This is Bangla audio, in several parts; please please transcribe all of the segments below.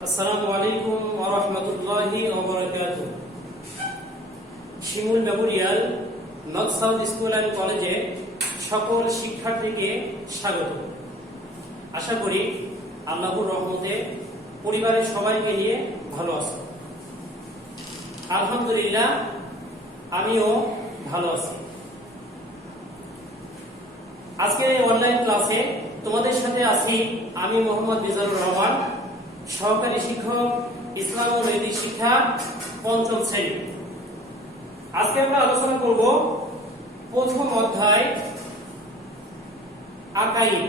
আসসালামু আলাইকুম ওয়া রাহমাতুল্লাহি ওয়া বারাকাতুহু। Shimul memorial north south school and কলেজে সকল শিক্ষার্থীকে স্বাগত। আশা করি আল্লাহর রহমতে পরিবারের সবাইকে নিয়ে ভালো আছো। আলহামদুলিল্লাহ আমিও ভালো আছি। আজকের এই অনলাইন ক্লাসে তোমাদের সাথে আছি আমি মোহাম্মদ মিজানুর রহমান, সহকারী শিক্ষক, ইসলাম ও নৈতিক শিক্ষা, পঞ্চম শ্রেণী। আজকে আমরা আলোচনা করব প্রথম অধ্যায় আকাইদ।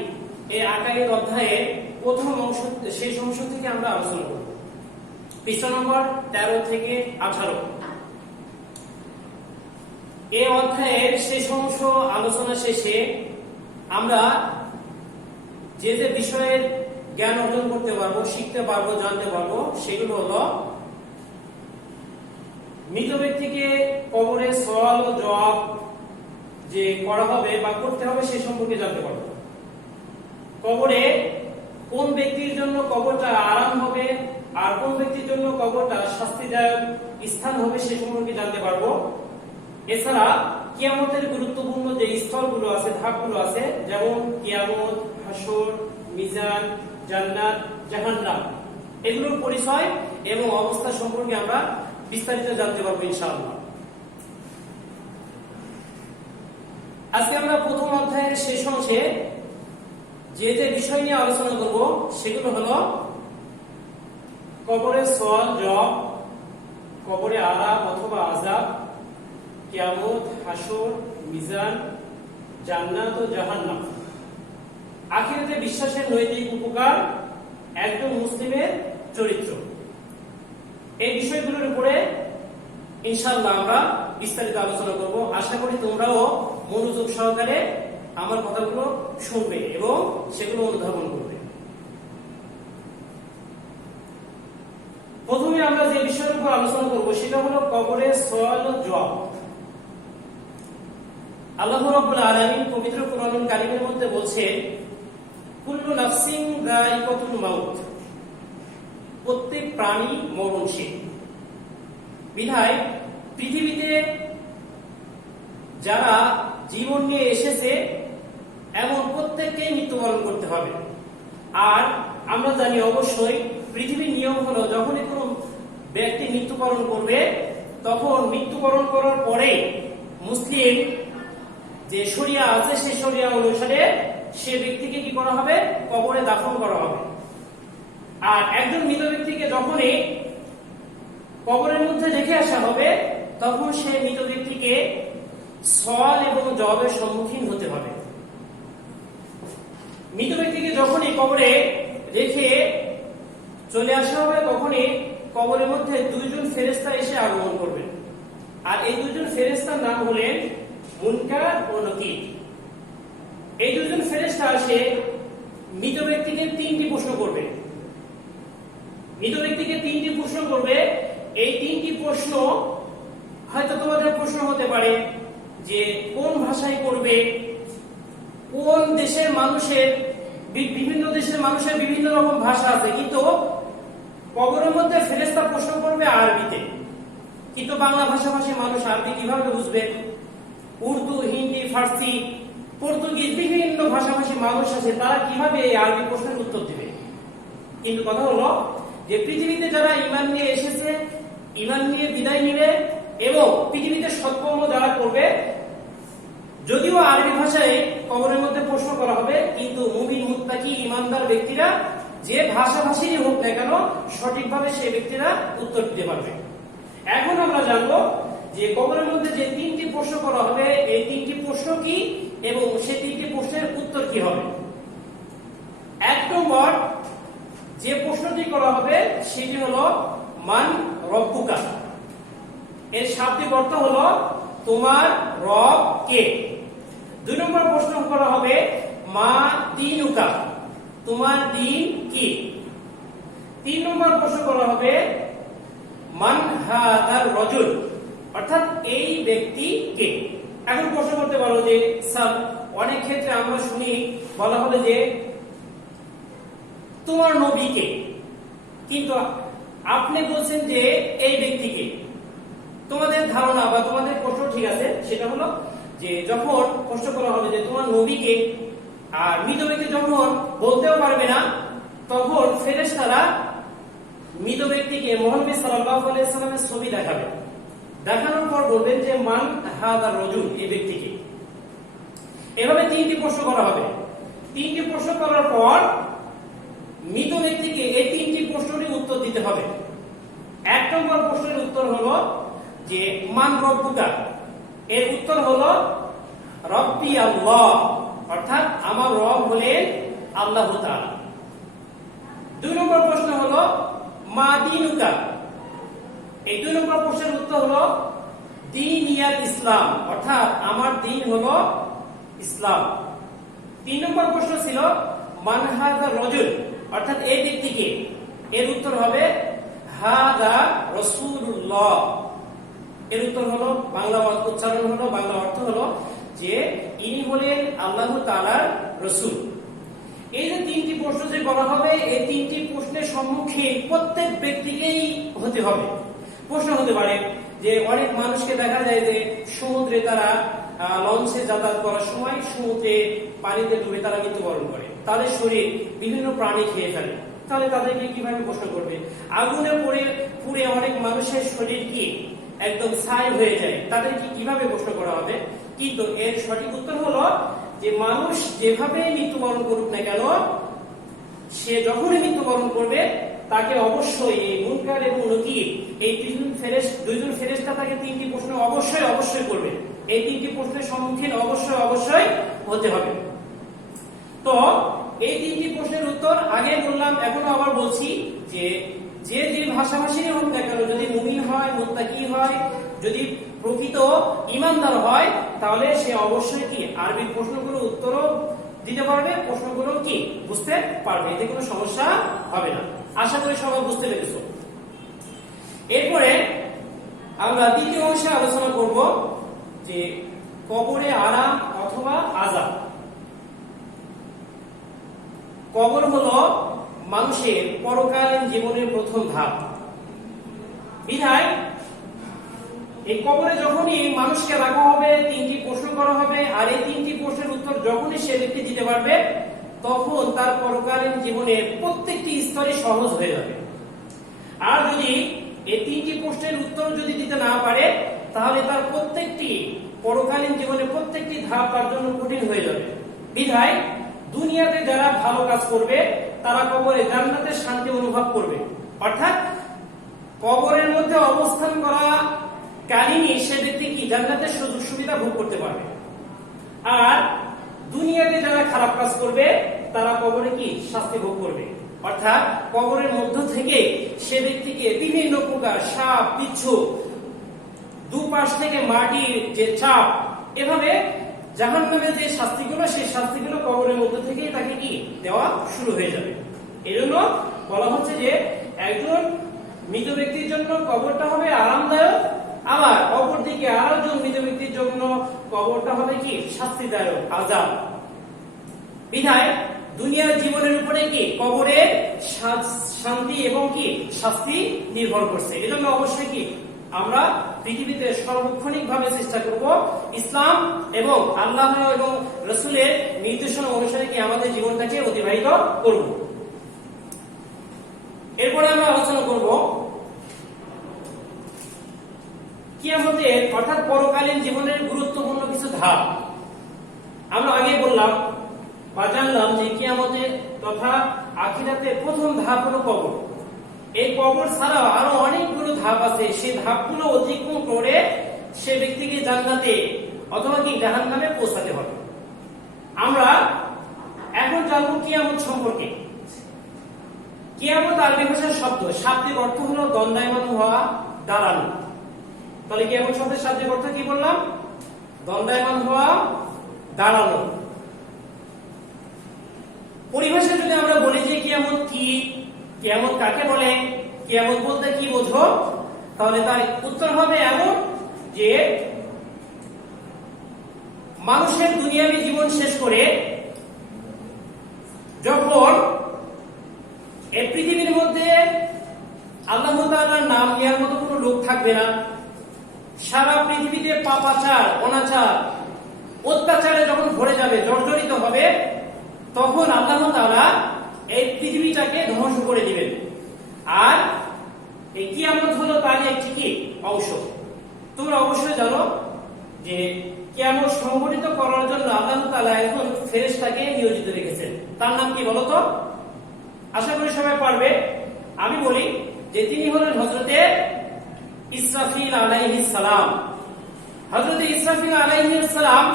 এই আকাইদ অধ্যায়ে প্রথম অংশ, শেষ অংশ থেকে আমরা আলোচনা করব। পৃষ্ঠা নম্বর 13 থেকে 18। এই অধ্যায়ের শেষ অংশ আলোচনা শেষে আমরা যে যে বিষয়ের জ্ঞান অর্জন করতে পারবো, শিখতে পারবো, জানতে পারবো, সেগুলো হলো মৃত ব্যক্তিকে কবরে সওয়াল ও জবাব যে করা হবে বা করতে হবে সে সম্পর্কে জানতে পারবো। কবরে কোন ব্যক্তির জন্য কবরটা আরাম হবে আর কোন ব্যক্তির জন্য কবরটা শাস্তিদায়ক স্থান হবে সে সম্পর্কে জানতে পারবো। এছাড়া কিয়ামতের গুরুত্বপূর্ণ যে স্থলগুলো আছে, ধাপগুলো আছে, যেমন কিয়ামত, হাসর, মিজান, জান্নাত, জাহান্নাম, এগুলোর পরিচয় এবং অবস্থা সম্পর্কে আমরা বিস্তারিত জানতে পারবো ইনশাআল্লাহ। আজকে আমরা প্রথম অধ্যায়ের শেষ অংশে যে যে বিষয় নিয়ে আলোচনা করব সেগুলো হলো কবরের সওয়াল জবাব, কবরে আরাম অথবা আযাব, কিয়ামত, হাসর, মিজান, জান্নাত ও জাহান্নাম, আখিরাতে বিশ্বাসের নৈতিক উপকার, একজন মুসলিমের চরিত্র। এই বিষয়গুলোর উপরে ইনশাআল্লাহ আমরা বিস্তারিত আলোচনা করব। আশা করি তোমরাও মনোযোগ সহকারে আমার কথাগুলো শুনবে এবং সেগুলো অনুধাবন করবে। প্রথমে আমরা যে বিষয়ের উপর আলোচনা করব সেটা হলো কবরের সওয়াল ও জবাব। আল্লাহ রাব্বুল আলামিন পবিত্র কোরআনুল কারীমের মধ্যে বলছেন, কুল্লু নাফসিন যায়িকাতুল মাউত, প্রত্যেক প্রাণী মরণশীল। বিধায় পৃথিবীতে যারা জীবন নিয়ে এসেছে এমন প্রত্যেককেই মৃত্যুবরণ করতে হবে। আর আমরা জানি অবশ্যই পৃথিবীর নিয়ম হলো যখনই কোনো ব্যক্তি মৃত্যুবরণ করবে তখন মৃত্যুবরণ করার পরে মুসলিম যে শরিয়া আছে সেই শরিয়া অনুসারে সে ব্যক্তিকে কি করা হবে? কবরে দাফন করা হবে। আর একজন মৃত ব্যক্তিকে যখনই কবরের মধ্যে রেখে আসা হবে তখন সে মৃত ব্যক্তিকে সওয়াল এবং জবাবের সম্মুখীন হতে হবে। মৃত ব্যক্তিকে যখনই কবরে রেখে চলে আসা হবে তখনই কবরের মধ্যে দুইজন ফেরেশতা এসে আগমন করবে। আর এই দুইজন ফেরেশতার নাম হলেন মুনকার ও নকির। এই দুজন ফেরেশতা আসে মৃত ব্যক্তিকে তিনটি প্রশ্ন করবে। মৃত ব্যক্তিকে তিনটি প্রশ্ন করবে। এই তিনটি প্রশ্ন হয়তো তোমাদের প্রশ্ন হতে পারে যে কোন ভাষায় করবে, কোন দেশের মানুষের, বিভিন্ন দেশের মানুষের বিভিন্ন রকম ভাষা আছে, কিন্তু কবরের মধ্যে ফেরেশতা প্রশ্ন করবে আরবিতে। কিন্তু বাংলা ভাষাভাষী মানুষ আরবি কিভাবে বুঝবে? উর্দু, হিন্দি, ফার্সি, পর্তুগিজ, বিভিন্ন ভাষাভাষী মানুষ আছে, তারা কিভাবে এই আরবি প্রশ্নের উত্তর দিবে? কিন্তু কথা হলো যে পৃথিবীতে যারা ঈমান নিয়ে এসেছে, ঈমান নিয়ে বিদায় নিবে এবং পৃথিবীতে সৎকর্ম যারা করবে, যদিও আরবি ভাষায় কবরের মধ্যে প্রশ্ন করা হবে, কিন্তু মুমিন, মুত্তাকি, ঈমানদার ব্যক্তিরা যে ভাষাভাষী হোক না কেন সঠিকভাবে সেই ব্যক্তিরা উত্তর দিতে পারবে। এখন আমরা জানবো যে কবরের মধ্যে যে তিনটি প্রশ্ন করা হবে এই তিনটি প্রশ্ন কি এবং সেই তিনটি প্রশ্নের উত্তর কি হবে। এক নম্বর যে প্রশ্নটি করা হবে সেটি হলো মান রব্বুকা। এর শাব্দিক অর্থ হলো তোমার রব কে। দুই নম্বর প্রশ্ন করা হবে মা দীনুকা, তোমার দ্বীন কি। তিন নম্বর প্রশ্ন করা হবে মান হাদার রাজুল, অর্থাৎ এই ব্যক্তি কে। এখন প্রশ্ন করতে পারো যে স্যার অনেক ক্ষেত্রে আমরা শুনি বলা হবে যে তোমার নবী কে। কিন্তু আপনি বলছেন যে এই ব্যক্তিকে, তোমাদের ধারণা বা তোমাদের প্রশ্ন ঠিক আছে, সেটা হলো যে যখন প্রশ্ন করা হবে যে তোমার নবীকে, আর মৃত ব্যক্তি যখন বলতেও পারবে না, তখন ফেরেশতারা মৃত ব্যক্তিকে মুহাম্মদ সাল্লাল্লাহু আলাইহি ওয়াসাল্লামের ছবি দেখাবে, দেখানোর পর বলবেন যে মান হাযা রাজুল, এই ব্যক্তিকে। এভাবে তিনটি প্রশ্ন করা হবে। তিনটি প্রশ্ন করার পর মৃত ব্যক্তিকে এই তিনটি প্রশ্নের উত্তর দিতে হবে। এক নম্বর প্রশ্নের উত্তর হলো যে মান রব্বুকা, এর উত্তর হলো রব্বি আল্লাহ, অর্থাৎ আমার রব হলেন আল্লাহ তাআলা। দুই নম্বর প্রশ্ন হলো মা দীনুকা, এই দুই নম্বর প্রশ্নের উত্তর হলো দীনিয়াল ইসলাম, অর্থাৎ আমার দ্বীন হলো ইসলাম। তিন নম্বর প্রশ্ন ছিল মান হাযা রাজুল, অর্থাৎ এই ব্যক্তিকে, এর উত্তর হবে হাযা রাসূলুল্লাহ, এর উত্তর হলো বাংলা উচ্চারণ হলো, বাংলা অর্থ হলো যে ইনি হলেন আল্লাহ তাআলার রাসূল। এই যে তিনটি প্রশ্ন যে করা হবে, এই তিনটি প্রশ্নের সম্মুখীন প্রত্যেক ব্যক্তিকেই হতে হবে। প্রশ্ন হতে পারে যে অনেক মানুষকে দেখা যায় যে সমুদ্রে তারা লঞ্চে যাতায়াত করার সময় সমুদ্রে পানিতে ডুবে তারা মৃত্যুবরণ করে, তাদের শরীর বিভিন্ন প্রাণী খেয়ে ফেলে, তাহলে তাদেরকে কিভাবে প্রশ্ন করবে? আগুনে পুড়ে অনেক মানুষের শরীর কি একদম ছাই হয়ে যায়, তাদেরকে কিভাবে প্রশ্ন করা হবে? কিন্তু এর সঠিক উত্তর হলো যে মানুষ যেভাবে মৃত্যুবরণ করুক না কেন, সে যখনই মৃত্যুবরণ করবে তাকে অবশ্যই এই মুনকার এবং নকির, এই দুইজন ফেরেশতা তাকে তিনটি প্রশ্ন অবশ্যই করবে। এই তিনটি প্রশ্নের সম্মুখীন অবশ্যই হতে হবে। তো এই তিনটি প্রশ্নের উত্তর আগে বললাম, এখনো আবার বলছি যে যে ভাষাভাষীরই হোক না কেন, যদি মুমিন হয়, মুত্তাকি হয়, যদি প্রকৃত ঈমানদার হয়, তাহলে সে অবশ্যই কি আরবি প্রশ্নগুলো উত্তরও দিতে পারবে, প্রশ্নগুলো কি বুঝতে পারবে, এতে কোনো সমস্যা হবে না। আশা করি সবাই বুঝতে পেরেছো। এরপরে আমরা দ্বিতীয় অংশে আলোচনা করব যে কবরে আরাম অথবা আযাব। কবর হলো মানুষের পরকালীন জীবনের প্রথম ধাপ। বিধায় এই কবরে যখনই মানুষকে রাখা হবে, তিনটি প্রশ্ন করা হবে, আর এই তিনটি প্রশ্নের উত্তর যখনই সে ব্যক্তি দিতে পারবে, তখন তার পরকালীন জীবনের প্রত্যেকটি স্তরে সহজ হয়ে যাবে। আর যদি এই তিনটি প্রশ্নের উত্তর যদি দিতে না পারে, তাহলে তার প্রত্যেকটি পরকালীন জীবনে প্রত্যেকটি ধাপ তার জন্য কঠিন হয়ে যাবে। বিধায় দুনিয়াতে যারা ভালো কাজ করবে তারা কবরে জান্নাতের শান্তি অনুভব করবে, অর্থাৎ কবরের মধ্যে অবস্থান করা কালীনই সে ব্যক্তি কি জান্নাতের সুযোগ সুবিধা ভোগ করতে পারবে। আর দুনিয়াতে যারা খারাপ কাজ করবে তারা কবরে কি শাস্তি ভোগ করবে, অর্থাৎ কবরের মধ্য থেকে সে ব্যক্তিকে বিভিন্ন প্রকার সাপ, বিচ্ছু, দুপাশ থেকে মাটির যে চাপ, এভাবে জাহান্নামে যে শাস্তিগুলো, সেই শাস্তিগুলো কবরের মধ্য থেকে তাকে কি দেওয়া শুরু হয়ে যাবে। এজন্য বলা হচ্ছে যে একজন মৃত ব্যক্তির জন্য কবরটা হবে আরামদায়ক, আবার অপরদিকে আরেকজন মৃত ব্যক্তির জন্য কবরটা হবে কি শাস্তিদায়ক, আযাব। বিধায় দুনিয়ার জীবনের উপরে কি কবরের শান্তি এবং কি শাস্তি নির্ভর করছে। এজন্য অবশ্যই কি আমরা পৃথিবীতে সর্বক্ষণিক ভাবে চেষ্টা করব ইসলাম এবং আল্লাহ এবং রাসূলের নির্দেশনা অনুসারে কি আমাদের জীবনটাকে অতিবাহিত করব। এরপরে আমরা আলোচনা করব কিয়ামতের অর্থাৎ পরকালীন জীবনের গুরুত্বপূর্ণ কিছু ধাপ। আমরা আগে বললাম বা জানলাম যে কিয়ামতের তথা আখিরাতের প্রথম ধাপ হলো কবর। এই কবর ছাড়াও আরো অনেকগুলো ধাপ আছে, সেই ধাপগুলো অতিক্রম করে সে ব্যক্তিকে জান্নাতে অথবা কি জাহান্নামে পৌঁছাতে হবে। আমরা এখন জানবো কিয়ামত সম্পর্কে। কিয়ামত আরবি ভাষার শব্দ, শাব্দিক অর্থ হলো দণ্ডায়মান হওয়া, দাঁড়ানো। তাহলে কিয়ামত শব্দের শাব্দিক অর্থ কি বললাম? দণ্ডায়মান হওয়া, দাঁড়ানো। পরিভাষা যদি আমরা বলি যে কিয়ামত কি, কিয়ামত কাকে বলে, কিয়ামত বলতে কি বোঝো, তাহলে তার উত্তর হবে এমন যে মানুষের দুনিয়াবী জীবন শেষ করে যখন এই পৃথিবীর মধ্যে থাকবে না। সারা পৃথিবীতে পাপাচার, অনাচার, অত্যাচারে যখন ভরে যাবে, জর্জরিত হবে, তখন আল্লাহ তাআলা এই পৃথিবীটাকে ধ্বংস করে দিবেন। আর এই কিয়ামত হলো তার একটি কি অংশ। তোমরা অবশ্যই জানো যে কিয়ামত সংঘটিত করার জন্য আল্লাহ তাআলা এখন ফেরেশতাকে নিয়োজিত রেখেছেন। তার নাম কি বলতো? আশা করি সবাই পারবে। আমি বলি যে তিনি হলেন হযরতে ইসরাফিল আলাইহিস সালাম। হযরতে ইসরাফিল আলাইহিস সালাম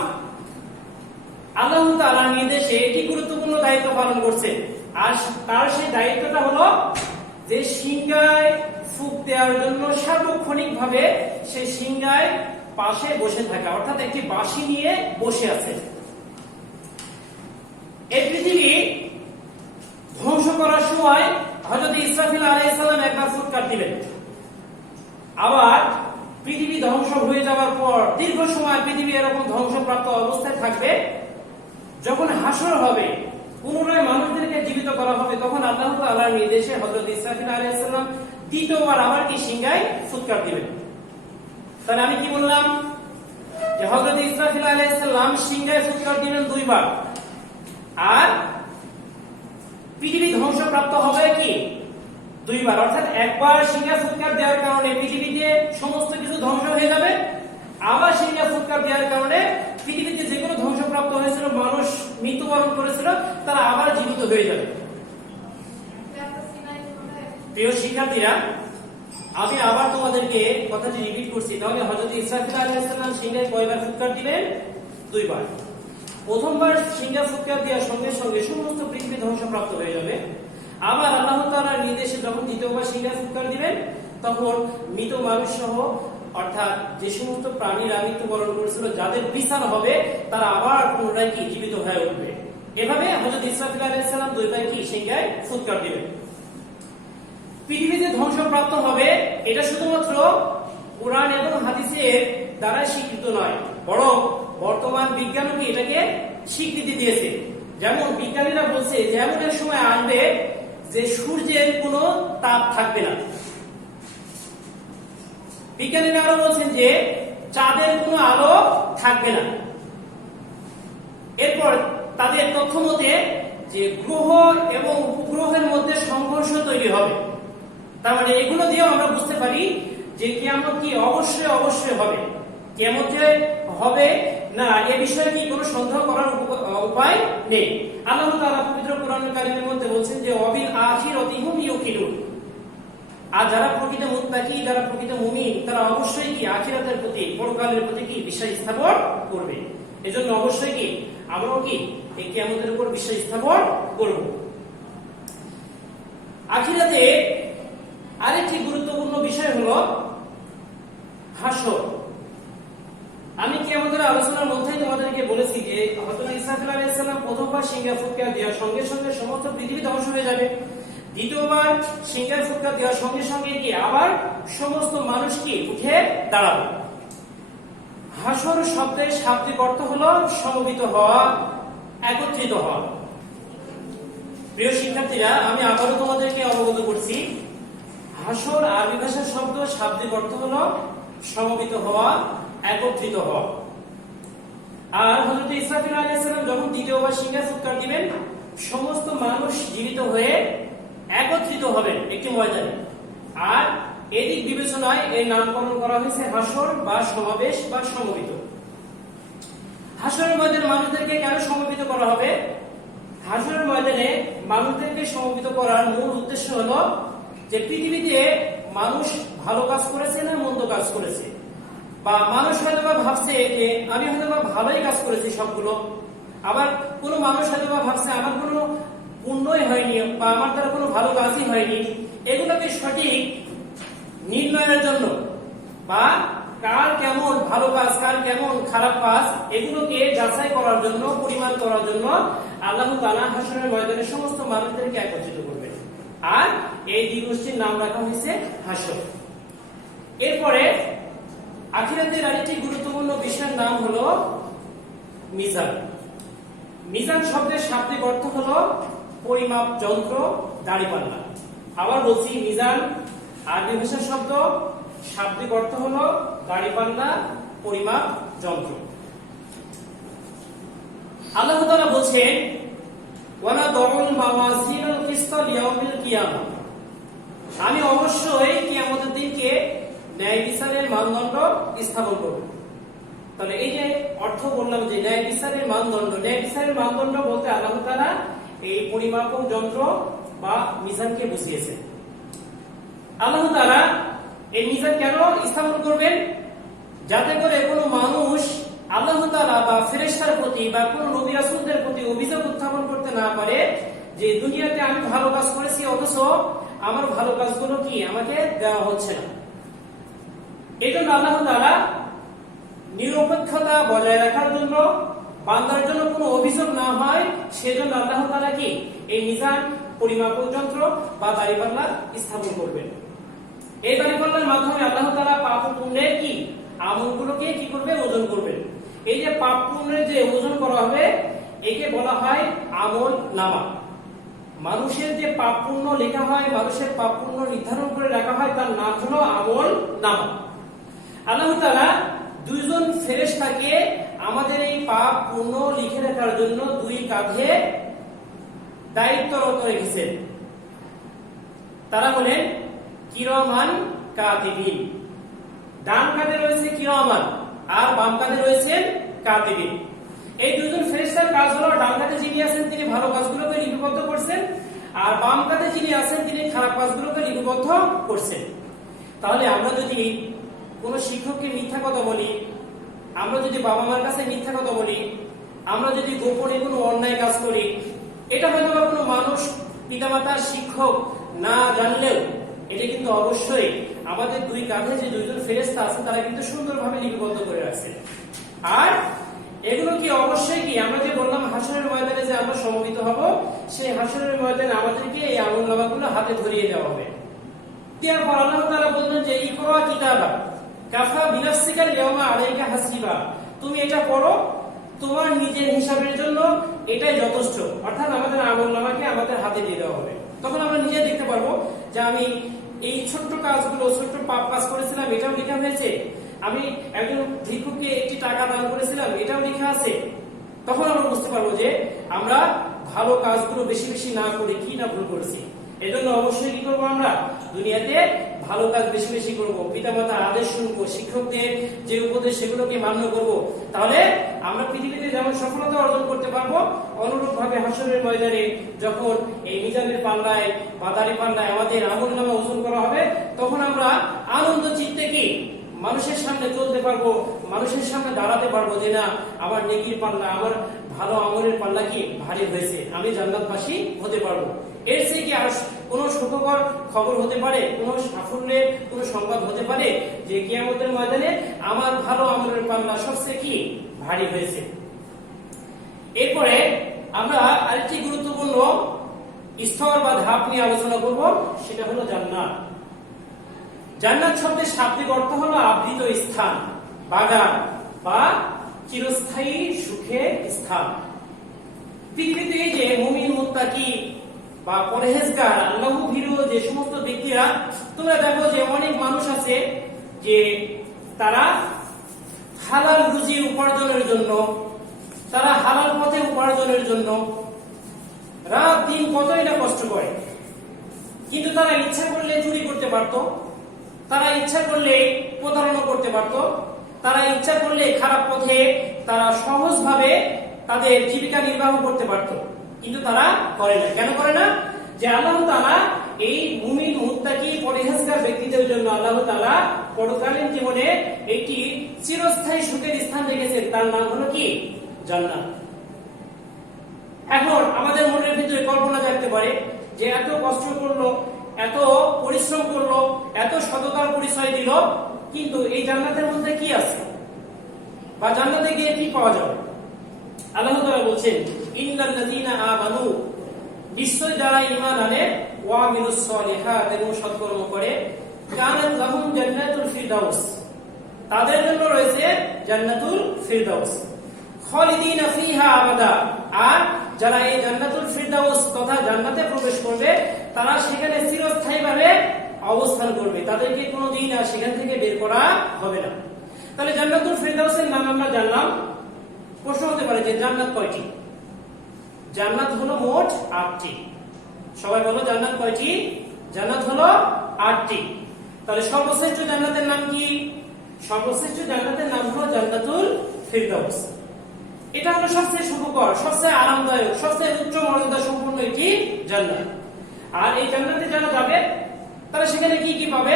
আল্লাহ তাআলার নির্দেশে একটি গুরুত্বপূর্ণ দায়িত্ব পালন করছেন। আর তার সেই দায়িত্বটা হলো যে সিংহায় ফুঁক দেওয়ার জন্য সার্বক্ষণিকভাবে সেই সিংহায় পাশে বসে থাকা, অর্থাৎ একটি বাঁশি নিয়ে বসে আছে। এই পৃথিবী ধ্বংস করার সময় হযরত ইসরাফিল আলাইহিস সালাম একবার ফুৎকার দিলেন। আবার পৃথিবী ধ্বংস হয়ে যাওয়ার পর দীর্ঘ সময় পৃথিবী এরকম ধ্বংসপ্রাপ্ত অবস্থায় থাকবে। যখন হাসর হবে, পুনরায় মানুষদেরকে জীবিত করা হবে, তখন আল্লাহ তাআলার নির্দেশে হযরত ইসরাফিল আলাইহিস সালাম দ্বিতীয়বার আবার কি সিংহায় ফুৎকার দিবেন। তাহলে আমি কি বললাম যে হযরত ইসরাফিল আলাইহিস সালাম সিংহায় ফুৎকার দিবেন দুইবার, আর পৃথিবী ধ্বংসপ্রাপ্ত হবে কি দুইবার। অর্থাৎ একবার সিংহায় ফুৎকার দেওয়ার কারণে পৃথিবীতে সমস্ত কিছু ধ্বংস হয়ে যাবে, আবার সিংহায় ফুৎকার দেওয়ার কারণে পৃথিবীতে যেগুলো ধ্বংসপ্রাপ্ত হয়েছিল, মানুষ মৃত্যুবরণ করেছিল, তারা আবার জীবিত হয়ে যাবে। প্রিয় শিক্ষার্থীরা, আমি আবার তোমাদেরকে কথাটি রিপিট করছি। তাহলে হযরত ইসরাফিল আলাইহিস সালাম সিংহায় কয়বার ফুৎকার দিবেন? দুইবার। প্রথমবার সিংহায় ফুৎকার দেওয়ার সঙ্গে সঙ্গে সমস্ত পৃথিবী ধ্বংসপ্রাপ্ত হয়ে যাবে। আবার আল্লাহ তাআলার নির্দেশে যখন দ্বিতীয়বার সিংহায় ফুৎকার দিবেন, তখন মৃত মানুষ সহ, অর্থাৎ যে সমস্ত প্রাণীরা মৃত্যুবরণ করেছিল, যাদের বিচার হবে, তারা আবার পুনরায় কি জীবিত হয়ে উঠবে। এভাবে হযরত ইসরাফিল আলাইহিস সালাম দুইবার কি সিংহায় ফুৎকার দিবেন। পৃথিবীতে ধ্বংসপ্রাপ্ত হবে, এটা শুধুমাত্র কোরআন এবং হাদিসের দ্বারা স্বীকৃত নয়, বরং বর্তমান বিজ্ঞানও কি এটাকে স্বীকৃতি দিয়েছে। যেমন বিজ্ঞানীরা বলছে যে এমন এক সময় আসবে যে সূর্যের কোনো তাপ থাকবে না। বিজ্ঞানীরা আরো বলছেন যে চাঁদের কোনো আলো থাকবে না। এরপর তাদের তথ্য মতে যে গ্রহ এবং উপগ্রহের মধ্যে সংঘর্ষ তৈরি হবে। তার মানে এগুলো দিয়েও আমরা বুঝতে পারি যে কিয়ামত কি অবশ্যই অবশ্যই হবে। কিয়ামত যে হবে না, এ বিষয়ে কি কোনো সন্দেহ করার উপায় নেই। আল্লাহ তাআলা পবিত্র কোরআনুল কারীমের মধ্যে বলছেন যে ওয়াবিল আখিরাতি হুম ইউকিনুন। আর যারা প্রকৃত মুত্তাকি, যারা প্রকৃত মুমিন, তারা অবশ্যই কি আখিরাতের প্রতি, পরকালের প্রতি কি বিশ্বাস স্থাপন করবে। এজন্য অবশ্যই কি আমরাও কি এই কিয়ামতের উপর বিশ্বাস স্থাপন করব। আখিরাতে আরেকটি গুরুত্বপূর্ণ বিষয় হলো হাসর। আমি কিয়ামতের আলোচনার মধ্যেই তোমাদেরকে বলেছি যে হযরত ইসরাফিল আলাইহিস সালাম প্রথমবার সিংহায় ফুৎকার দেওয়ার সঙ্গে সঙ্গে সমস্ত পৃথিবী ধ্বংস হয়ে যাবে। দ্বিতীয়বার সিংহায় ফুৎকার দেওয়ার সঙ্গে সঙ্গে কি আবার সমস্ত মানুষ কি উঠে দাঁড়াবে। হাসর শব্দের শাব্দিক অর্থ হলো সমবেত হওয়া, একত্রিত হওয়া। প্রিয় শিক্ষার্থীরা, আমি আবারও তোমাদেরকে অবগত করছি, হাসর আরবি ভাষার শব্দ, শাব্দিক অর্থ হলো সমবেত হওয়া, একত্রিত হওয়া। আর হযরত ইসরাফিল আলাইহিস সালাম যখন দ্বিতীয়বার সিংহায় ফুৎকার দিবেন, সমস্ত মানুষ জীবিত হয়ে একত্রিত হবেন একটি ময়দানে। আর এদিক বিবেচনায় এর নামকরণ করা হয়েছে হাসর বা সমাবেশ বা সমবেত। হাসরের ময়দানে মানুষদেরকে কেন সমবেত করা হবে? হাসরের ময়দানে মানুষদেরকে সমবেত করার মূল উদ্দেশ্য হলো যে পৃথিবীতে মানুষ ভালো কাজ করেছে না মন্দ কাজ করেছে, বা মানুষ হয়তোবা ভাবছে যে আমি হয়তোবা ভালোই কাজ করেছি সবগুলো, আবার কোনো মানুষ হয়তোবা ভাবছে আমার কোনো পুণ্যই হয়নি বা আমার দ্বারা কোনো ভালো কাজই হয়নি। এগুলোকে সঠিক নির্ণয়ের জন্য বা কার কেমন ভালো কাজ, কার কেমন খারাপ কাজ, এগুলোকে যাচাই করার জন্য, পরিমাণ করার জন্য আল্লাহ তাআলা হাসরের ময়দানে সমস্ত মানুষদেরকে একত্রিত করবেন। আর এই দিবসটির নাম রাখা হয়েছে হাসর। এরপরে আখিরাতের আরেকটি গুরুত্বপূর্ণ বিষয়ের নাম হলো মিজান। মিজান শব্দের শাব্দিক অর্থ হলো পরিমাপ যন্ত্র, দাঁড়িপাল্লা। আবার বলছি, মিজান আরবি ভাষার শব্দ, শাব্দিক অর্থ হলো দাড়িপাল্লা পরিমাপ যন্ত্র। আল্লাহ তাআলা বলছেন ওয়ালা দাউল মাওয়াজিনুল কিসত লিয়াউমিল কিয়ামাহ, আমি অবশ্যই কিয়ামতের দিনকে ন্যায় বিচারের মানদণ্ড স্থাপন করব। তাহলে এই যে অর্থ বললাম যে ন্যায় বিচারের মানদণ্ড, ন্যায় বিচারের মানদণ্ড বলতে আল্লাহ তাআলা এই পরিমাপক যন্ত্র বা মিজানকে বুঝিয়েছেন। আল্লাহ তাআলা এই মিজান কেন স্থাপন করবেন? যাতে করে কোনো মানুষ আল্লাহ তাআলা বা ফেরেশতার প্রতি বা কোনো নবী রাসূলদের প্রতি অভিযোগ উত্থাপন করতে না পারে যে দুনিয়াতে আমি ভালো কাজ করেছি অথচ আমার ভালো কাজগুলো কি আমাকে দেওয়া হচ্ছে না। এজন্য আল্লাহ তাআলা নিরপেক্ষতা বজায় রাখার জন্য, বান্দার জন্য কোনো অভিযোগ না হয় সেজন্য আল্লাহ তাআলা কি এই মিজান পরিমাপক যন্ত্র বা দাড়িপাল্লা স্থাপন করবেন। এই দাড়িপাল্লার মাধ্যমে আল্লাহ তাআলা পাপ ও পুণ্যের কি আমলগুলোকে কি করবে? ওজন করবেন। এই যে পাপ পুণ্যের যে ওজন করা হবে একে বলা হয় আমল নামা। মানুষের যে পাপ পুণ্য লেখা হয়, মানুষের পাপ পুণ্য নির্ধারণ করে রাখা হয়, তার নাম হলো আমল নামা। আল্লাহ তাআলা দুইজন ফেরেশতাকে আমাদের এই পাপ পুণ্য লিখে রাখার জন্য দুই কাঁধে দায়িত্বরত রেখেছেন। তারা হলেন কিরামান কাতিবিন। ডান কাঁধে রয়েছে কিরামান আর বাম কাঁধে রয়েছেন কাতিবিন। এই দুজন ফেরেশতার কাজ হলো ডান কাঁধে যিনি আছেন তিনি ভালো কাজগুলোকে লিপিবদ্ধ করছেন, আর বাম কাঁধে যিনি আছেন তিনি খারাপ কাজগুলোকে লিপিবদ্ধ করছেন। তাহলে আমরা যদি কোনো শিক্ষককে মিথ্যা কথা বলি, আমরা যদি বাবা মার কাছে মিথ্যা কথা বলি, আমরা যদি গোপনে কোনো অন্যায় কাজ করি, এটা হয়তো বা কোনো মানুষ পিতামাতা শিক্ষক না জানলেও এটা কিন্তু অবশ্যই আমাদের দুই কাঁধে যে দুইজন ফেরেশতা আছে তারা কিন্তু সুন্দরভাবে লিপিবদ্ধ করে রাখছে। আর এগুলো কি অবশ্যই কি আমরা যে বললাম হাসরের ময়দানে যে আমরা সমবেত হব, সেই হাসরের ময়দানে আমাদেরকে এই আমলনামাগুলো হাতে ধরিয়ে দেওয়া হবে। তারপর আল্লাহ তাআলা বললেন যে ইকরা কিতাবা কাফা বিনাফসিকা ইয়াউমা আলাইকা হাসিবা, তুমি এটা পড়ো, তোমার নিজের হিসাবের জন্য এটাই যথেষ্ট। অর্থাৎ আমাদের আমলনামাকে আমাদের হাতে দিয়ে দেওয়া হবে। তখন আমরা নিজে দেখতে পারবো যে আমি এই ছোট্ট কাজগুলো, ছোট্ট পাপ কাজ করেছিলাম, এটাও লেখা হয়েছে। আমি একজন ভিক্ষুককে একটি টাকা দান করেছিলাম, এটাও লেখা আছে। তখন আমরা বুঝতে পারবো যে আমরা ভালো কাজগুলো বেশি বেশি না করে কি না ভুল করেছি। এজন্য অবশ্যই কি করবো? আমরা দুনিয়াতে ভালো কাজ বেশি বেশি করবো, পিতামাতার আদেশ শুনবো, শিক্ষকদের যে উপদেশ সেগুলোকে মান্য করব। তাহলে আমরা পৃথিবীতে যেমন সফলতা অর্জন করতে পারবো, অনুরূপ ভাবে হাসরের ময়দানে যখন এই মিজানের পাল্লায় বা দাড়ি পাল্লায় আমাদের আমলনামা ওজন করা হবে, তখন আমরা আনন্দ চিত্তে কি মানুষের সামনে চলতে পারবো, মানুষের সামনে দাঁড়াতে পারবো যে না আমার নেকির পাল্লা, আমার ভালো আমলের পাল্লা কি ভারী হয়েছে, আমি জান্নাতবাসী হতে পারবো। এর চেয়ে কি আর কোনো সুখকর খবর হতে পারে, কোনো সাফল্যের কোনো সংবাদ হতে পারে যে কিয়ামতের ময়দানে আমার ভালো আমলের পাল্লা সবচেয়ে কি ভারী হয়েছে। এরপরে আমরা আরেকটি গুরুত্বপূর্ণ স্তর বা ধাপ নিয়ে আলোচনা করব, সেটা হলো জান্নাত। জান্নাত শব্দের শাব্দিক অর্থ হলো আবৃত স্থান, বাগান বা চিরস্থায়ী সুখের স্থান। পৃথিবীতে এই যে মুমিন, মুত্তাকি বা পরহেজগার, আল্লাহু ভীরু যে সমস্ত ব্যক্তিরা, তোমরা দেখো যে অনেক মানুষ আছে যে তারা হালাল রুজি উপার্জনের জন্য, তারা হালাল পথে উপার্জনের জন্য রাত দিন কতই না কষ্ট করে, কিন্তু তারা ইচ্ছা করলে চুরি করতে পারতো, তারা ইচ্ছা করলে প্রতারণা করতে পারতো, তারা ইচ্ছা করলে খারাপ পথে তারা সহজভাবে তাদের জীবিকা নির্বাহ করতে পারতো, কিন্তু তারা করে না। কেন করে না? যে আল্লাহ তাআলা এই মুমিন, মুত্তাকি, পরহেজগার ব্যক্তিদের জন্য আল্লাহ তাআলা পরকালীন জীবনে একটি চিরস্থায়ী সুখের স্থান রেখেছেন, তার নাম হলো কি? জান্নাত। এখন আমাদের মনের ভিতরে কল্পনা জাগতে পারে যে এত কষ্ট করলো, এত পরিশ্রম করলো, এত সততার পরিচয় দিল, কিন্তু এই জান্নাতের মধ্যে কি আছে বা জান্নাতে গিয়ে কি পাওয়া যাবে? আল্লাহ তাআলা বলছেন ইন্নাল্লাযীনা আমানু, নিশ্চয় যারা ঈমান আনে, ওয়া আমিলুস সলিহাত, এবং সৎকর্ম করে, কানাত লাহুম জান্নাতুল ফিরদাউস, তাদের জন্য রয়েছে জান্নাতুল ফিরদাউস, খালিদিনা ফিহা আবাদা, আর যারা এই জান্নাতুল ফিরদাউস তথা জান্নাতে প্রবেশ করবে তারা সেখানে চিরস্থায়ীভাবে অবস্থান করবে, তাদেরকে কোনোদিন আর সেখান থেকে বের করা হবে না। তাহলে জান্নাতুল ফেরদাউসের নাম আমরা জানলাম। প্রশ্ন হতে পারে যে জান্নাত কয়টি? জান্নাত হলো মোট 8টি। সবাই বলো জান্নাত কয়টি? জান্নাত হলো 8টি। তাহলে সর্বশ্রেষ্ঠ জান্নাতের নাম কি? সর্বশ্রেষ্ঠ জান্নাতের নাম হলো জান্নাতুল ফেরদাউস। এটা হলো সবচেয়ে সুখকর, সবচেয়ে আরামদায়ক, সবচেয়ে উচ্চ মর্যাদা সম্পন্ন একটি জান্নাত। আর এই জান্নাতে যারা যাবে তারা সেখানে কি কি পাবে?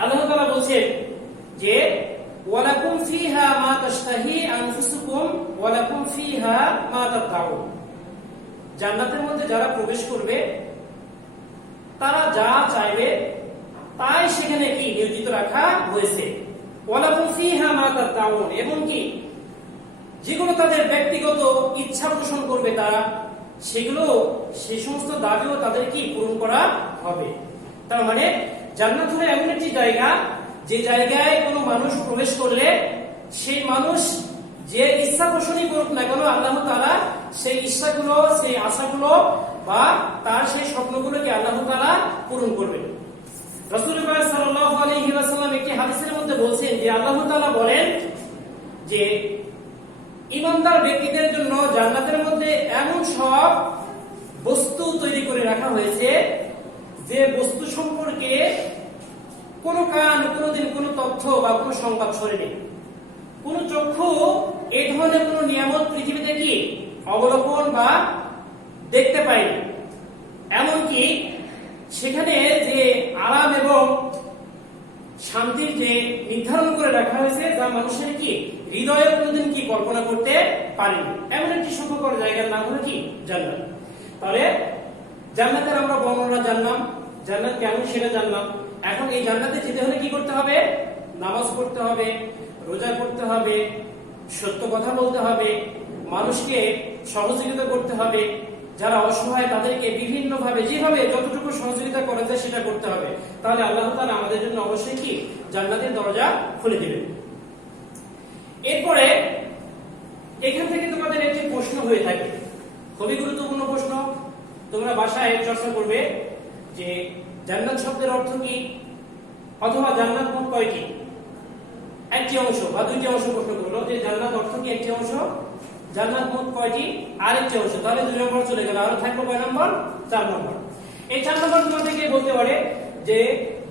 আল্লাহ তাআলা বলছেন যে ওয়ালাকুম ফিহা মা তাশতাহি আনফুসুকুম ওয়ালাকুম ফিহা মা তাদউন। জান্নাতের মধ্যে যারা প্রবেশ করবে তারা যা চাইবে তাই সেখানে কি নিয়োজিত রাখা হয়েছে। ওয়ালাকুম ফিহা মা তাদউন, এবং কি যেগুলো তাদের ব্যক্তিগত ইচ্ছা পোষণ করবে তারা, সেগুলো সেই সমস্ত দাবিও তাদের কি পূরণ করা হবে। তার মানে জান্নাত হলো এমন একটি জায়গা যে জায়গায় কোনো মানুষ প্রবেশ করলে সেই মানুষ যে ইচ্ছা পোষণই করুক না কেন, আল্লাহ তাআলা সেই ইচ্ছাগুলো, সেই আশাগুলো বা তার সেই স্বপ্নগুলোকে আল্লাহ তাআলা পূরণ করবেন। রাসূলুল্লাহ সাল্লাল্লাহু আলাইহি ওয়াসাল্লাম একটি হাদিসের মধ্যে বলছেন যে আল্লাহ তাআলা বলেন যে ঈমানদার ব্যক্তিদের জন্য জান্নাতের মধ্যে এমন সব বস্তু তৈরি করে রাখা হয়েছে যে বস্তু সম্পর্কে কোন কান কোনদিন কোন তথ্য বা কোন সংবাদ ছড়েনি, কোন চক্ষু এই ধরনের কোন নিয়ামত পৃথিবীতে কি অবলোকন বা দেখতে পায়নি। এমনকি সেখানে যে আরাম এবং শান্তির যে নির্ধারণ করে রাখা হয়েছে যা মানুষের কি হৃদয়ে কোনদিন কি কল্পনা করতে পারেনি, এমন একটি সুখকর জায়গার নাম হলো কি জান্নাত। তাহলে জান্নাতের আমরা বর্ণনা জানলাম, জান্নাত কেমন সেটা জানলাম। এখন এই জান্নাতে যেতে হলে কি করতে হবে? নামাজ পড়তে হবে, রোজা করতে হবে, সত্য কথা বলতে হবে, মানুষকে সহযোগিতা করতে হবে, যারা অসহায় তাদেরকে বিভিন্ন ভাবে যেভাবে যতটুকু সহযোগিতা করা যায় সেটা করতে হবে। তাহলে আল্লাহ তাআলা আমাদের জন্য অবশ্যই কি জান্নাতের দরজা খুলে দিবেন। এরপরে এখান থেকে তোমাদের একটি প্রশ্ন হয়ে থাকে, খুবই গুরুত্বপূর্ণ প্রশ্ন, তোমরা বাসায় চর্চা করবে যে জান্নাত শব্দের অর্থ কি, অথবা জান্নাত মোট কয়টি? একটি অংশ বা দুইটি অংশ প্রশ্ন করলো যে জান্নাত অর্থ কি একটি অংশ, জান্নাত মোট কয়টি আরেকটি অংশ। তাহলে 2 নম্বর চলে গেল, আর থাকলো কয় নম্বর? 4 নম্বর। এই 4 নম্বর তোমাদেরকে বলতে পারে যে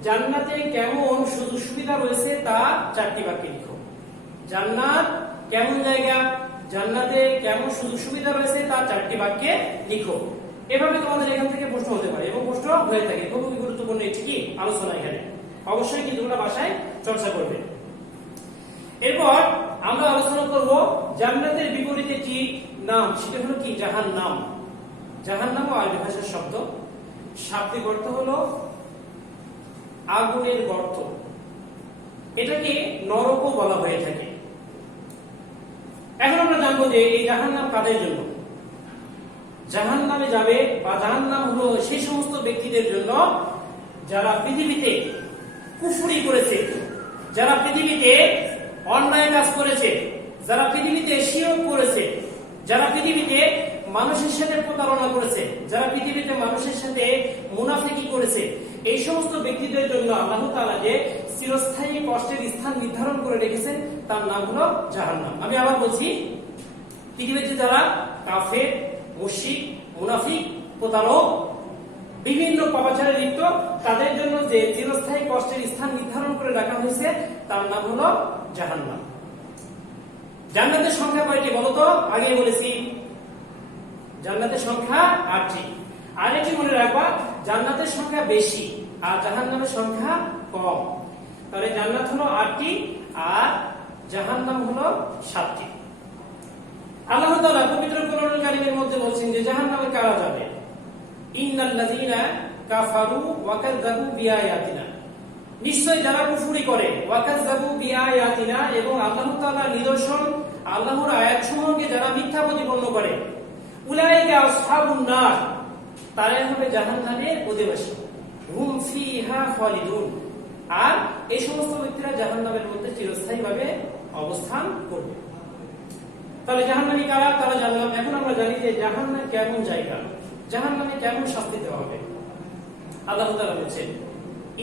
জান্নাতে কেমন সুযোগ সুবিধা রয়েছে তা 4টি বাক্যে লিখো। জান্নাত কেমন জায়গা, জান্নাতে কেমন সুযোগ সুবিধা রয়েছে তা 4টি বাক্যে লিখো। এভাবে তোমাদের এখান থেকে প্রশ্ন হতে পারে এবং প্রশ্ন হয়ে থাকে। খুবই গুরুত্বপূর্ণ একটি কি আলোচনা এখানে, অবশ্যই কি তোমরা বাসায় চর্চা করবে। এরপর আমরা আলোচনা করব জান্নাতের বিপরীতে কি নাম, সেটা হলো কি জাহান্নাম। জাহান্নামও আরবি ভাষার শব্দ, শাব্দিক অর্থ হলো আগুনের গর্ত। এটাকে নরকও বলা হয়ে থাকে। এখন আমরা জানবো যে এই জাহান্নাম কাদের জন্য। জাহান্নামে যাবে বা জাহান্নাম হলো সেই সমস্ত ব্যক্তিদের জন্য যারা পৃথিবীতে কুফরি করেছে, যারা পৃথিবীতে অন্যায় কাজ করেছে, যারা পৃথিবীতে শিরক করেছে, যারা পৃথিবীতে মানুষের সাথে প্রতারণা করেছে, যারা পৃথিবীতে মানুষের সাথে মুনাফিকি করেছে, এই সমস্ত ব্যক্তিদের জন্য আল্লাহ তাআলা যে চিরস্থায়ী কষ্টের স্থান নির্ধারণ করে রেখেছেন তার নাম হলো জাহান্নাম। আমি আবার বলছি, পৃথিবীতে যারা কাফের, মুশরিক, মুনাফিক, প্রতারক, বিভিন্ন পাপাচারে লিপ্ত, তাদের জন্য যে চিরস্থায়ী কষ্টের স্থান নির্ধারণ করে রাখা হয়েছে তার নাম হলো জাহান্নাম। জান্নাতের সংখ্যা কয়টি বলতো? আগে বলেছি জান্নাতের সংখ্যা 8টি। আরেকটি মনে রাখবা, জান্নাতের সংখ্যা বেশি আর জাহান্নামের সংখ্যা কম। তাহলে জান্নাত হলো 8টি আর জাহান্নাম হলো 7টি। আল্লাহ তাআলা পবিত্র কোরআনুল কারীমের মধ্যে বলছেন যে জাহান্নামে কারা যাবে। ইন্নাল্লাযীনা কাফারু ওয়া কাযযাবু বিআয়াতিনা, নিশ্চয় যারা কুফরি করে, ওয়া কাযযাবু বিআয়াতিনা, এবং আল্লাহ তাআলার নিদর্শন, আল্লাহর আয়াতসমূহকে যারা মিথ্যা প্রতিপন্ন করে, উলাইকা আসহাবুন নার, তারাই হবে জাহান্নামের অধিবাসী। হুম ফিহা খালিদুন, আর এই সমস্ত ব্যক্তিরা জাহান্নামের মধ্যে চিরস্থায়ীভাবে অবস্থান করবে। তাহলে জাহান্নামী কারা তারা জানলাম। এখন আমরা জানি যে জাহান্নাম কেমন জায়গা, জাহান্নামে কেমন শাস্তি দেওয়া হবে। আল্লাহ তাআলা বলেছেন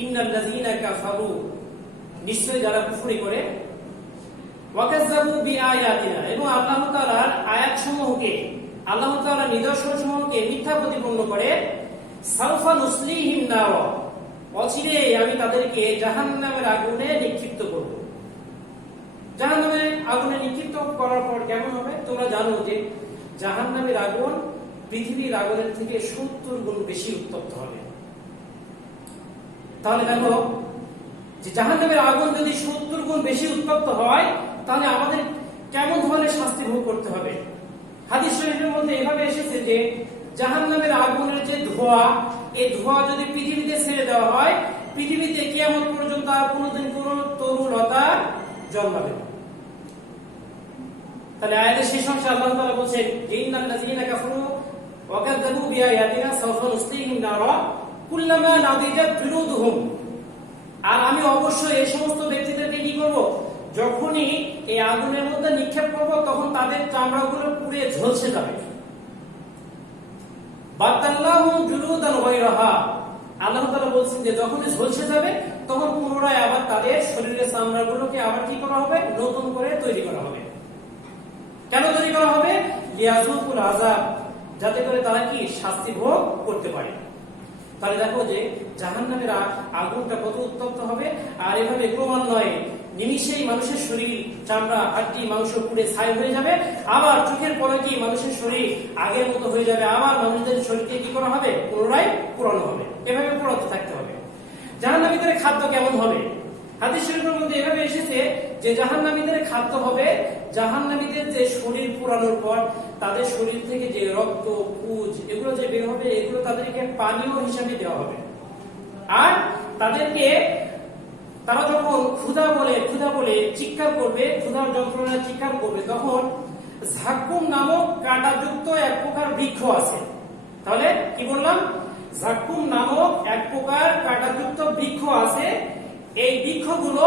ইন্নাল্লাযীনা কাফারু, নিশ্চয় যারা কুফরি করে, ওয়াকাযযাবু বিআয়াতিনা, এবং আল্লাহ তাআলার আয়াতসমূহকে, আল্লাহ তাআলার নিদর্শনসমূহকে মিথ্যা প্রতিপন্ন করে, সাউফা নুসলিহিম নার, অচিরেই আমি তাদেরকে জাহান্নামের আগুনে নিক্ষিপ্ত করব। জাহান্নামের আগুনে নিক্ষিপ্ত করার পর কেমন হবে? তোমরা জানো যে জাহান্নামের আগুন পৃথিবীর আগুনের থেকে 70 গুণ বেশি উত্তপ্ত হবে। তাহলে দেখো যে জাহান্নামের আগুন যদি 70 গুণ বেশি উত্তপ্ত হয়, তাহলে আমাদের কেমন ধরনের শাস্তি ভোগ করতে হবে? হাদিস শরীফের মধ্যে এভাবে এসেছে যে জাহান্নামের আগুনের যে ধোঁয়া, এই ধোঁয়া যদি পৃথিবীতে ছেড়ে দেওয়া হয়, পৃথিবীতে কিয়ামত পর্যন্ত আর কোনোদিন কোনো তরুলতা জন্মাবে না। তাহলে আয়াতের শেষ অংশে আল্লাহ তাআলা বলেন যে ইন্নাল্লাযীনা কাফারু ওয়া কাযযাবু বিআয়াতিনা সাওফা নুসলিহিম নারা কুল্লামা নাদিজাত জুলুদুহুম, আর আমি অবশ্যই এই সমস্ত ব্যক্তিদেরকে কি করব? যখনই এই আগুনের মধ্যে নিক্ষেপ করব, তখন তাদের চামড়াগুলো পুড়ে ঝলসে যাবে। বাতাল্লাহুম জুলুদান গায়রাহা, আল্লাহ তাআলা বলেন যে যখনই ঝলসে যাবে, তখন পুনরায় আবার তাদের শরীরের চামড়াগুলোকে আবার কি করা হবে? নতুন করে তৈরি করা হবে। কেন তৈরি করা হবে? লিয়াযুকুল আযাব, যাতে করে তারা কি শাস্তি ভোগ করতে পারে। তাহলে দেখো যে জাহান্নামের আগুনটা কত উত্তপ্ত হবে, আর এভাবে ক্রমান্বয়ে নিমিষেই মানুষের শরীর, চামড়া, হাড্ডি, মাংস পুড়ে ছাই হয়ে যাবে, আবার চোখের পলকে মানুষের শরীর আগের মতো হয়ে যাবে, আবার মানুষদের শরীরকে কি করা হবে? পুনরায় পুরানো হবে। এভাবে পুরাতে থাকতে হবে। জাহান্নামীদের খাদ্য কেমন হবে? হাদিস শরীফের মধ্যে এভাবে এসেছে যে জাহান্নামীদের খাদ্য হবে, জাহান্নামীদের যে শরীর পুরানোর পর তাদের শরীর থেকে যে রক্ত, পুজ এগুলো যে বের হবে, এগুলো তাদেরকে পানীয় হিসাবে দেওয়া হবে। আর তাদেরকে তারা যখন ক্ষুধা বলে চিৎকার করবে, ক্ষুধার যন্ত্রণায় চিৎকার করবে, তখন ঝাক্কুম নামক কাঁটাযুক্ত এক প্রকার বৃক্ষ আছে। তাহলে কি বললাম? ঝাক্কুম নামক এক প্রকার কাঁটাযুক্ত বৃক্ষ আছে। এই বৃক্ষগুলো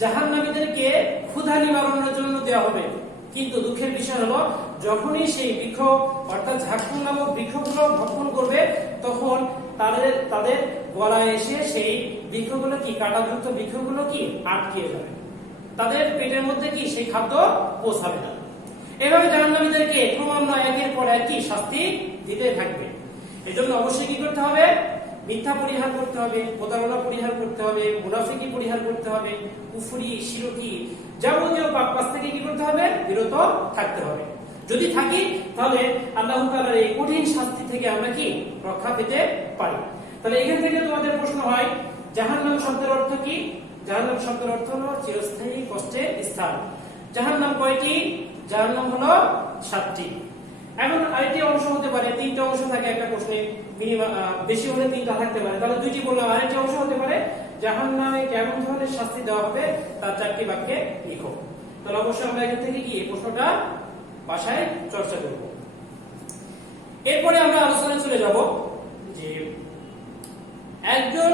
জাহান্নামীদেরকে ক্ষুধা নিবারণের জন্য দেওয়া হবে। কিন্তু দুঃখের বিষয় হলো, যখনই সেই বৃক্ষ অর্থাৎ ঝাক্কুম নামক বৃক্ষগুলো ভক্ষণ করবে, তখন তাদের গলায় এসে সেই বৃক্ষগুলো কি, কাঁটাযুক্ত বৃক্ষগুলো কি আটকে যাবে, তাদের পেটের মধ্যে কি সেই খাদ্য পৌঁছাবে না। এভাবে জাহান্নামীদেরকে ক্রমান্বয়ে একের পর এক কি শাস্তি দিতে থাকবে। এজন্য অবশ্যই কি করতে হবে? মিথ্যা পরিহার করতে হবে, প্রতারণা পরিহার করতে হবে, মুনাফিকি পরিহার করতে হবে, কুফরি, শিরকি, যাবতীয় পাপ কাজ থেকে কি করতে হবে? বিরত থাকতে হবে। যদি থাকি, তাহলে আল্লাহ তাআলার এই কঠিন শাস্তি থেকে আমরা কি রক্ষা পেতে পারি। তাহলে এখান থেকে তোমাদের প্রশ্ন হয়, জাহান্নাম শব্দের অর্থ কি? জাহান্নাম শব্দের অর্থ হলো চিরস্থায়ী কষ্টের স্থান। জাহান্নাম কয়টি? জাহান্নাম হলো 7টি। এখন আরেকটি অংশ হতে পারে, 3টা অংশ থাকে একটা প্রশ্নে, বেশি হলে 3টা থাকতে পারে, তাহলে 2টি বললাম। আরেকটি অংশ হতে পারে জাহান্নামে কেমন ধরনের শাস্তি দেওয়া হবে, তার 4টি বাক্যে লিখো। তাহলে অবশ্যই আমরা এখান থেকে কি এই প্রশ্নটা বাসায় চর্চা করব। এরপরে আমরা আলোচনায় চলে যাব যে একজন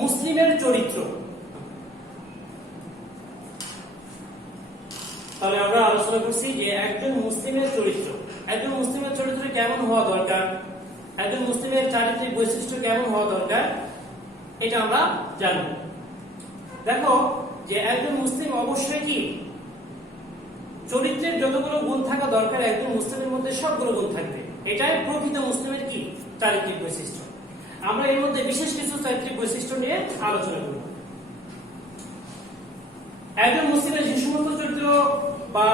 মুসলিমের চরিত্র। তাহলে আমরা আলোচনা করছি যে একজন মুসলিমের চরিত্র, একজন মুসলিমের চরিত্র কেমন হওয়া দরকার, একজন মুসলিমের চারিত্রিক বৈশিষ্ট্য কেমন হওয়া দরকার, এটা আমরা জানব। দেখো যে একজন মুসলিম অবশ্যই কি চরিত্রের যতগুলো গুণ থাকা দরকার, একজন মুসলিমের মধ্যে সবগুলো গুণ থাকবে। এটাই প্রকৃত মুসলিমের কি চারিত্রিক বৈশিষ্ট্য। আমরা এর মধ্যে বিশেষ কিছু চারিত্রিক বৈশিষ্ট্য নিয়ে আলোচনা করব। একজন মুসলিমের যে সমস্ত চরিত্র বা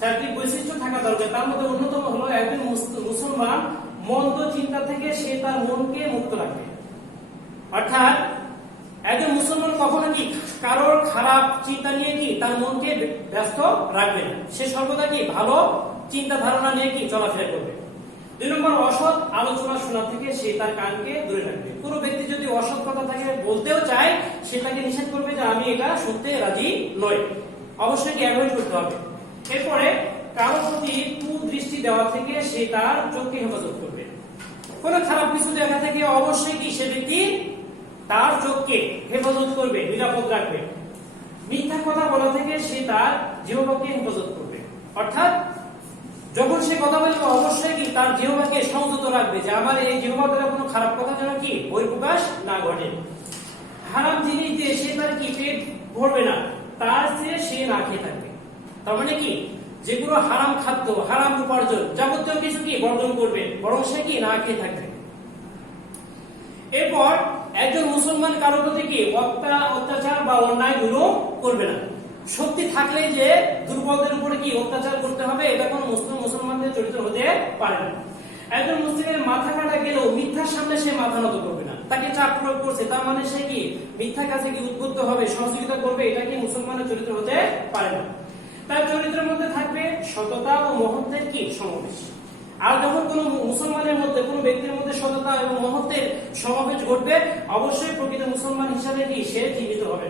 চারিত্রিক বৈশিষ্ট্য থাকা দরকার, তার মধ্যে অন্যতম হলো একজন মুসলমান মন্দ চিন্তা থেকে সে তার মনকে মুক্ত রাখবে। অর্থাৎ একজন মুসলমান কখনো কি কারোর খারাপ চিন্তা নিয়ে কি তার মনকে ব্যস্ত রাখবে না, সে সর্বদা কি ভালো চিন্তা ধারণা নিয়ে কি চলাফেরা করবে। 2 নম্বর, অসৎ আলোচনা শোনা থেকে সে তার কানকে দূরে রাখবে। কোনো ব্যক্তি যদি অসৎ কথা থাকে বলতেও চায়, সেটাকে নিষেধ করবে যে আমি এটা শুনতে রাজি নই, অবশ্যই অ্যাভয়েড করতে হবে। এরপরে কারোর প্রতি কুদৃষ্টি দেওয়া থেকে সে তার চোখকে হেফাজত করবে। কোনো খারাপ কিছু দেখা থেকে অবশ্যই কি সে ব্যক্তি তার চোখকে হেফাজত করবে, নিরাপদ রাখবে। মিথ্যা কথা বলা থেকে সে তার জিহ্বাকে হেফাজত করবে। অর্থাৎ যখন সে কথা বলবে অবশ্যই কি তার জিহ্বাকে সংযত রাখবে, যে আমার এই জিহ্বা দ্বারা কোনো খারাপ কথা যেন কি বহিঃপ্রকাশ না ঘটে। হারাম জিনিস দিয়ে সে তার কি পেট ভরবে না, তার চেয়ে সে না খেয়ে থাকবে। তার মানে কি, যেগুলো হারাম খাদ্য, হারাম উপার্জন, যাবতীয় কিছু কি বর্জন করবে, বরং সে কি না খেয়ে থাকবে। এরপর একজন মুসলমান কারোর প্রতি কি অত্যাচার বা অন্যায় গুলো করবে না। শক্তি থাকলে যে দুর্বলদের উপরে কি অত্যাচার করতে হবে, এটা কোনো মুসলমানদের চরিত্র হতে পারে না। একজন মুসলিমের মাথা কাটা গেলেও মিথ্যার সামনে সে মাথা নত করবে না। তাকে চাপ প্রয়োগ করছে, তার মানে সে কি মিথ্যা কাজে কি উদ্বুদ্ধ হবে, সহযোগিতা করবে, এটা কি মুসলমানের চরিত্র হতে পারে না। তার চরিত্রের মধ্যে থাকবে সততা ও মহত্বের কি সমাবেশ। আর যখন কোন মুসলমানের মধ্যে, কোন ব্যক্তির মধ্যে সততা এবং মহত্বের সমাবেশ ঘটবে, অবশ্যই প্রকৃত মুসলমান হিসাবে কি সে চিহ্নিত হবে।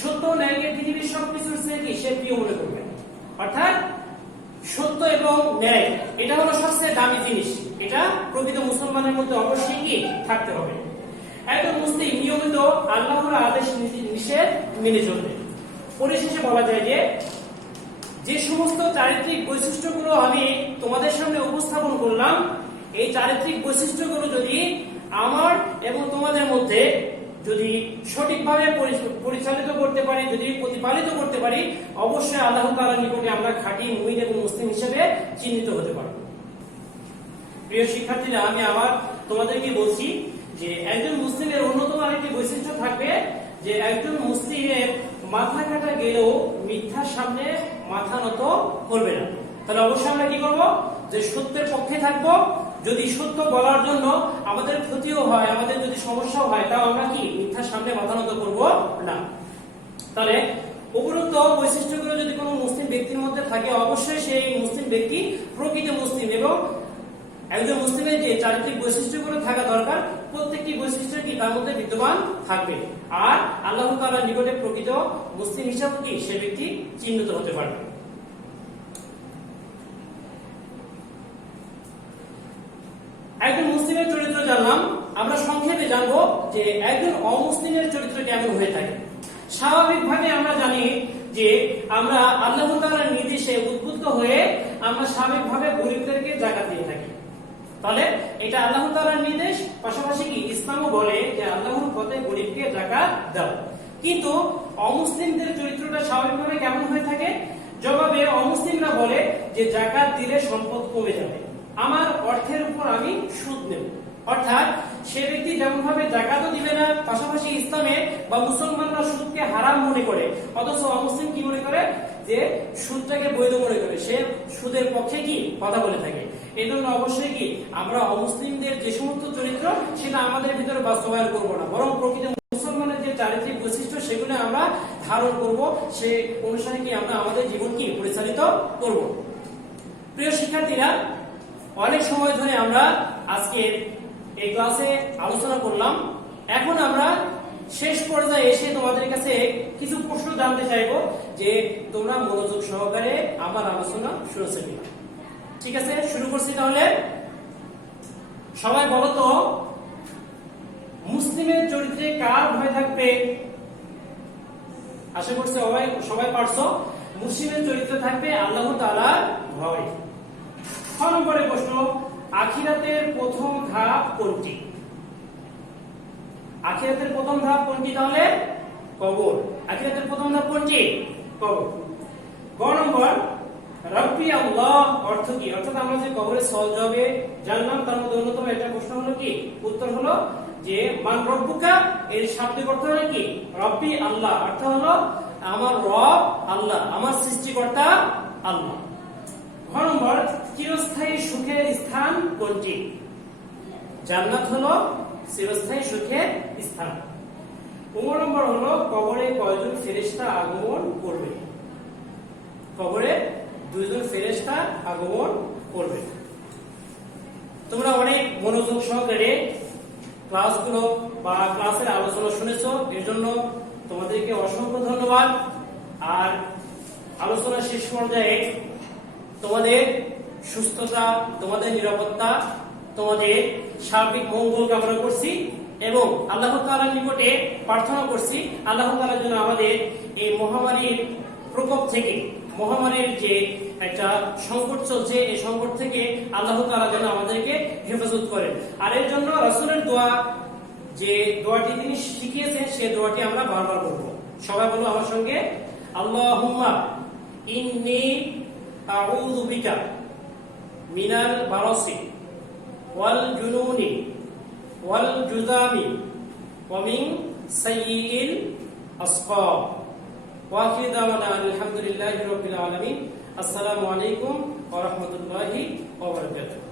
সত্য ন্যায়কে পৃথিবীর সবকিছুর চেয়ে কি সে প্রিয় মনে করবে। অর্থাৎ সত্য এবং ন্যায় এটা হলো সবচেয়ে দামি জিনিস, এটা প্রকৃত মুসলমানের মধ্যে অবশ্যই কি থাকতে হবে। একজন মুসলিম নিয়মিত আল্লাহর আদেশ নিষেধ মেনে চলবে। পরিশেষে বলা যায় যে সমস্ত চারিত্রিক বৈশিষ্ট্যগুলো আমি তোমাদের সামনে উপস্থাপন করলাম, এই চারিত্রিক বৈশিষ্ট্যগুলো যদি আমার এবং তোমাদের মধ্যে যদি সঠিকভাবে পরিচালিত করতে পারি, যদি প্রতিপালিত করতে পারি, অবশ্যই আল্লাহ তাআলার নিকটে আমরা খাঁটি মুমিন এবং মুসলিম হিসেবে চিহ্নিত হতে পারব। প্রিয় শিক্ষার্থীরা, আমি আবার তোমাদেরকে বলছি যে একজন মুসলিমের অন্যতম আরেকটি বৈশিষ্ট্য থাকবে যে একজন মুসলিমের মাথা কাটা গেলেও মিথ্যার সামনে মাথা নত করবে না। তাহলে অবশ্যই আমরা কি করব, যে সত্যের পক্ষে থাকব। যদি সত্য বলার জন্য আমাদের ক্ষতিও হয়, আমাদের যদি সমস্যাও হয়, তাও আমরা কি মিথ্যার সামনে মাথা নত করব না। তাহলে উপরোক্ত বৈশিষ্ট্যগুলো যদি কোনো মুসলিম ব্যক্তির মধ্যে থাকে, অবশ্যই সেই মুসলিম ব্যক্তি প্রকৃত মুসলিম। এবং একজন মুসলিমের যে চারিত্রিক বৈশিষ্ট্যগুলো থাকা দরকার, প্রত্যেকটি বৈশিষ্ট্য কি তার মধ্যে বিদ্যমান থাকবে। আর আল্লাহ তাআলার নিকটে প্রকৃত মুসলিম হিসাবে কি সে ব্যক্তি চিহ্নিত হতে পারবে। একজন মুসলিমের চরিত্র জানলাম, আমরা সংক্ষেপে জানবো যে একজন অমুসলিমের চরিত্র কেমন হয়ে থাকে। স্বাভাবিকভাবে আমরা জানি যে আমরা আল্লাহ তাআলার নির্দেশে উদ্বুদ্ধ হয়ে আমরা স্বাভাবিকভাবে গরিবদেরকে যাকাত দিয়ে থাকি। তাহলে এটা আল্লাহ তাআলার নির্দেশ, পাশাপাশি কি ইসলামও বলে যে আল্লাহর পথে গরিবকে যাকাত দাও। কিন্তু অমুসলিমদের চরিত্রটা স্বাভাবিকভাবে কেমন হয়ে থাকে? জবাবে অমুসলিমরা বলে যে যাকাত দিলে সম্পদ কমে যাবে, আমার অর্থের উপর আমি সুদ নেব। অর্থাৎ সে ব্যক্তি যেমন ভাবে যাকাতও দিবে না, পাশাপাশি ইসলামে বা মুসলমানরা সুদকে হারাম মনে করে, অথচ অমুসলিম কি মনে করে যে সুদটাকে বৈধ মনে করে, সে সুদের পক্ষে কি কথা বলে থাকে। এই জন্য অবশ্যই কি আমরা অমুসলিমদের যে সমস্ত চরিত্র সেটা আমাদের ভিতরে বাস্তবায়ন করব না, বরং প্রকৃত মুসলমানের যে চারিত্রিক বৈশিষ্ট্য সেগুলো আমরা ধারণ করব, সে অনুসারে কি আমরা আমাদের জীবন কি পরিচালিত করব। প্রিয় শিক্ষার্থীরা, অনেক সময় ধরে আমরা আজকে এই ক্লাসে আলোচনা করলাম। এখন আমরা শেষ পর্যায়ে এসে তোমাদের কাছে কিছু প্রশ্ন জানতে চাইবো যে তোমরা মনোযোগ সহকারে আমার আলোচনা শুনেছো কিনা। ঠিক আছে, শুরু করছি তাহলে। সবাই বলো তো, মুসলিমের চরিত্রে কার ভয় থাকবে? আশা করছি সবাই পারছো। মুসলিমের চরিত্রে থাকবে আল্লাহ তাআলার ভয়। 6 নম্বরের প্রশ্ন, আখিরাতের প্রথম ধাপ কোনটি? আখিরাতের প্রথম ধাপ কোনটি? তাহলে কবর। আখিরাতের প্রথম ধাপ কোনটি? কবর। 9 নম্বর, রব্বি আল্লাহ অর্থ কি? অর্থাৎ আমরা যে কবরে সওয়াল জবাবে জানলাম, তার মধ্যে অন্যতম একটা প্রশ্ন হলো কি, উত্তর হলো যে মান রব্বুকা, এর শাব্দিক অর্থ হলো কি রব্বি আল্লাহ, অর্থ হলো আমার রব আল্লাহ, আমার সৃষ্টিকর্তা আল্লাহ। 9 নম্বর, চিরস্থায়ী সুখের স্থান কোনটি? জান্নাত হলো চিরস্থায়ী সুখের স্থান। 15 নম্বর হলো কবরে কয়জন ফেরেশতা আগমন করবে? কবরে 2 জন ফেরেশতা আগমন করবে। তোমরা অনেক মনোযোগ সহকারে ক্লাসগুলো বা ক্লাসের আলোচনা শুনেছো, এর জন্য তোমাদেরকে অসংখ্য ধন্যবাদ। আর আলোচনা শেষ পর্যায়ে তোমাদের সুস্থতা, তোমাদের নিরাপত্তা, তোমাদের সার্বিক মঙ্গল কামনা করছি এবং আল্লাহ তাআলার নিকটে প্রার্থনা করছি আল্লাহ তাআলা যেন আমাদের এই মহামারীর প্রকোপ থেকে, মহামারীর যে একটা সংকট চলছে, এই সংকট থেকে আল্লাহ তাআলা যেন আমাদেরকে হেফাজত করেন। আর এর জন্য রাসূলের দোয়া যে দোয়াটি তিনি শিখিয়েছেন সেই দোয়াটি আমরা বারবার করব। সবাই বলো আমার সঙ্গে, আল্লাহুম্মা ইন্নী আউযু বিকা মিনাল বারাসি ওয়াল জুনুনি ওয়াল জুযামি ওয়া মিন সাইয়্যিল আসকাম। ওয়া আখিরু দাওয়ানা আলহামদুলিল্লাহি রাব্বিল আলামিন। আসসালামু আলাইকুম ওয়া রাহমাতুল্লাহি ওয়া বারাকাতুহু।